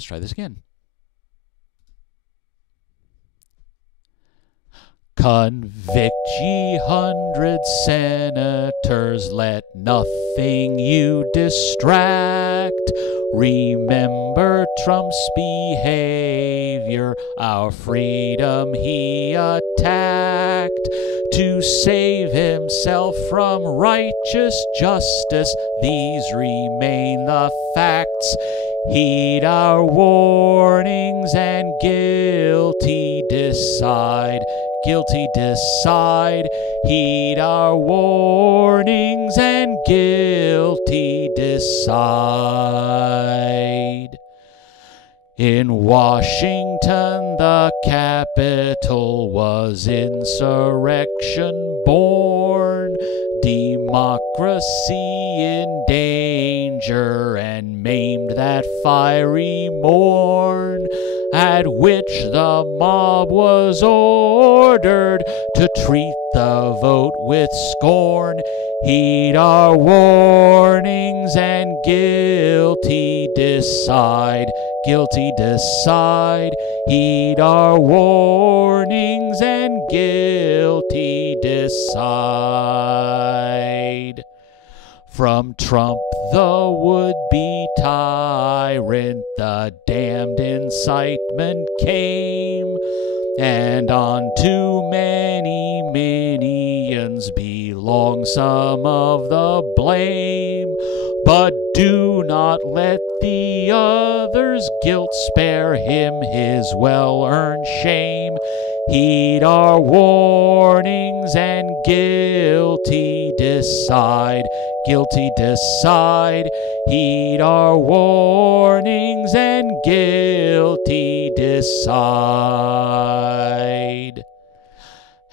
Let's try this again. Convict ye 100 senators, let nothing you distract. Remember Trump's behavior, our freedom he attacked. To save himself from righteous justice, these remain the facts. Heed our warnings and guilty decide. Guilty decide. Heed our warnings and guilty decide. In Washington, the Capitol was insurrection born. Democracy in danger and maimed that fiery morn, at which the mob was ordered to treat the vote with scorn. Heed our warnings and guilty decide. Guilty decide. Heed our warnings and guilty decide. From Trump, the would-be tyrant, the damned incitement came, and on too many minions belong some of the blame. But do not let the other's guilt spare him his well-earned shame. Heed our warnings and guilty decide. Guilty decide. Heed our warnings and guilty decide.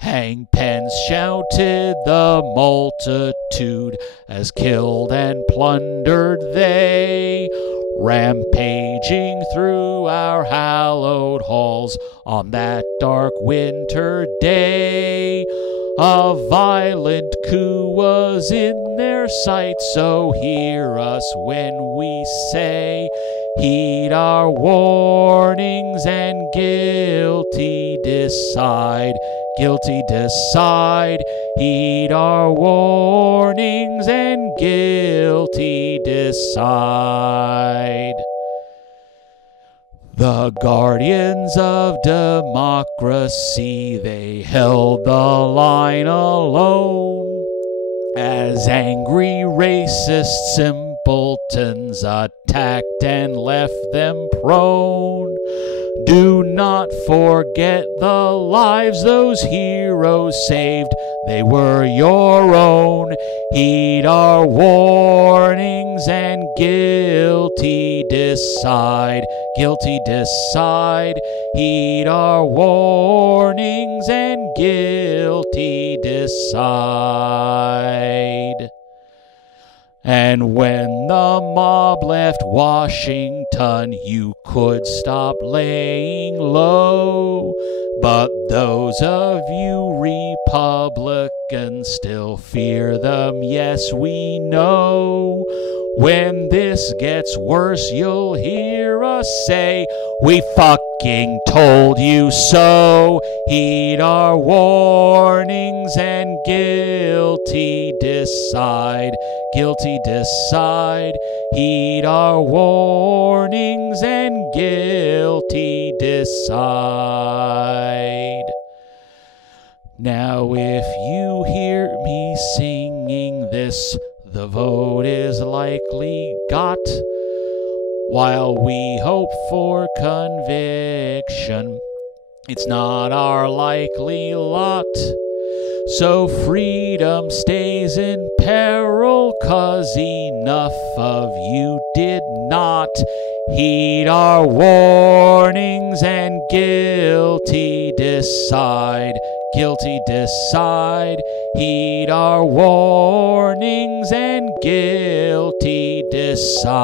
Hang pens, shouted the multitude, as killed and plundered they, rampaging through our hallowed halls on that dark winter day. A violent coup was in their sight, so hear us when we say, heed our warnings and guilty decide. Guilty decide. Heed our warnings and guilty decide. The guardians of democracy, they held the line alone, as angry racist simpletons attacked and left them prone. Do not forget the lives those heroes saved, they were your own. Heed our warnings and guilty decide. Guilty decide. Heed our warnings and guilty decide. And when the mob left Washington, you could stop laying low. But those of you Republicans still fear them, yes, we know. When this gets worse, you'll hear us say, we fucking told you so. Heed our warnings and guilty decide. Guilty decide. Heed our warnings and guilty decide. Now if you hear me singing this, the vote is likely got. While we hope for conviction, it's not our likely lot. So freedom stays in peril, 'cause enough of you did not heed our warnings and guilty decide. Guilty decide. Heed our warnings and guilty decide.